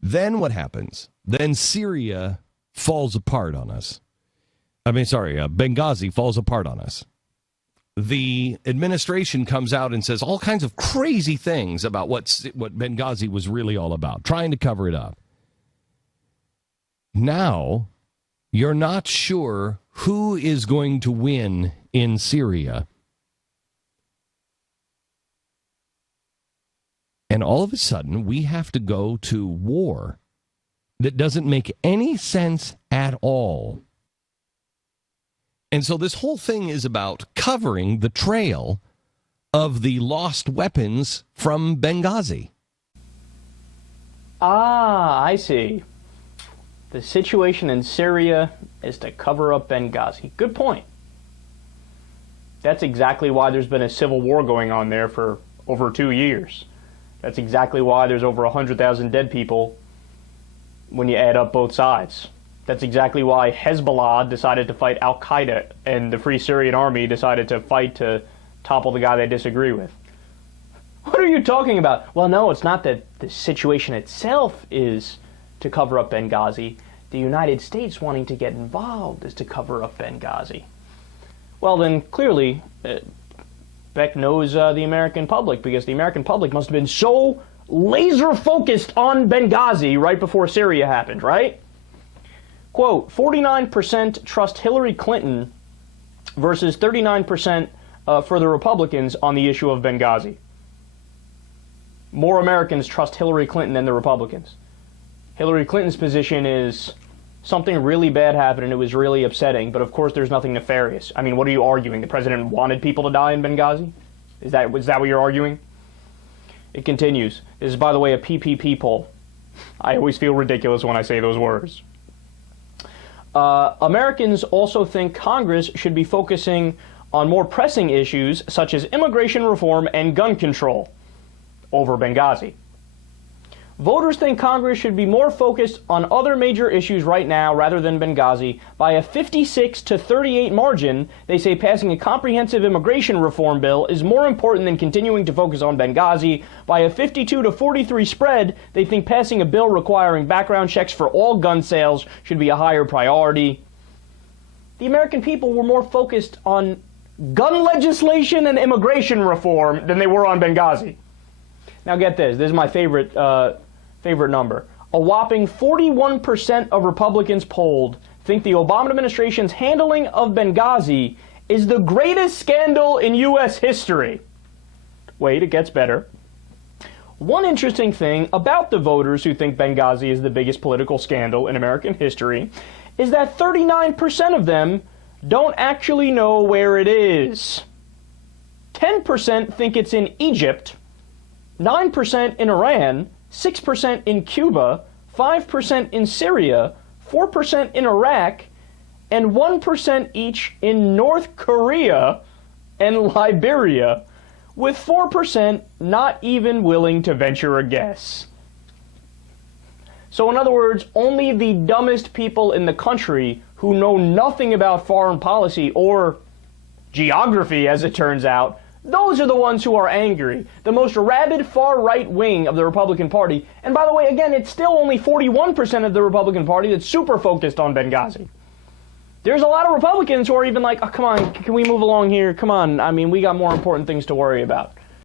Then what happens? Then Syria falls apart on us. Benghazi falls apart on us. The administration comes out and says all kinds of crazy things about what Benghazi was really all about, trying to cover it up. Now, you're not sure who is going to win in Syria. And all of a sudden, we have to go to war that doesn't make any sense at all. And so this whole thing is about covering the trail of the lost weapons from Benghazi. Ah, I see. The situation in Syria is to cover up Benghazi. Good point. That's exactly why there's been a civil war going on there for over 2 years. That's exactly why there's over 100,000 dead people when you add up both sides. That's exactly why Hezbollah decided to fight Al-Qaeda and the Free Syrian Army decided to fight to topple the guy they disagree with. What are you talking about? Well, no, it's not that the situation itself is to cover up Benghazi. The United States wanting to get involved is to cover up Benghazi. Well, then clearly, Beck knows the American public, because the American public must have been so laser focused on Benghazi right before Syria happened, right? Quote, 49% trust Hillary Clinton versus 39% for the Republicans on the issue of Benghazi. More Americans trust Hillary Clinton than the Republicans. Hillary Clinton's position is something really bad happened and it was really upsetting, but of course there's nothing nefarious. I mean, what are you arguing? The president wanted people to die in Benghazi? Is that what you're arguing? It continues. This is, by the way, a PPP poll. I always feel ridiculous when I say those words. Americans also think Congress should be focusing on more pressing issues such as immigration reform and gun control over Benghazi. Voters think Congress should be more focused on other major issues right now rather than Benghazi. By a 56-38 margin, they say passing a comprehensive immigration reform bill is more important than continuing to focus on Benghazi. By a 52-43 spread, they think passing a bill requiring background checks for all gun sales should be a higher priority. The American people were more focused on gun legislation and immigration reform than they were on Benghazi. Now get this. This is my favorite number. A whopping 41% of Republicans polled think the Obama administration's handling of Benghazi is the greatest scandal in U.S. history. Wait, it gets better. One interesting thing about the voters who think Benghazi is the biggest political scandal in American history is that 39% of them don't actually know where it is. 10% think it's in Egypt, 9% in Iran, 6% in Cuba, 5% in Syria, 4% in Iraq, and 1% each in North Korea and Liberia, with 4% not even willing to venture a guess. So in other words, only the dumbest people in the country who know nothing about foreign policy or geography, as it turns out, those are the ones who are angry. The most rabid far-right wing of the Republican Party. And by the way, again, it's still only 41% of the Republican Party that's super focused on Benghazi. There's a lot of Republicans who are even like, oh, come on, can we move along here? Come on, I mean, we got more important things to worry about.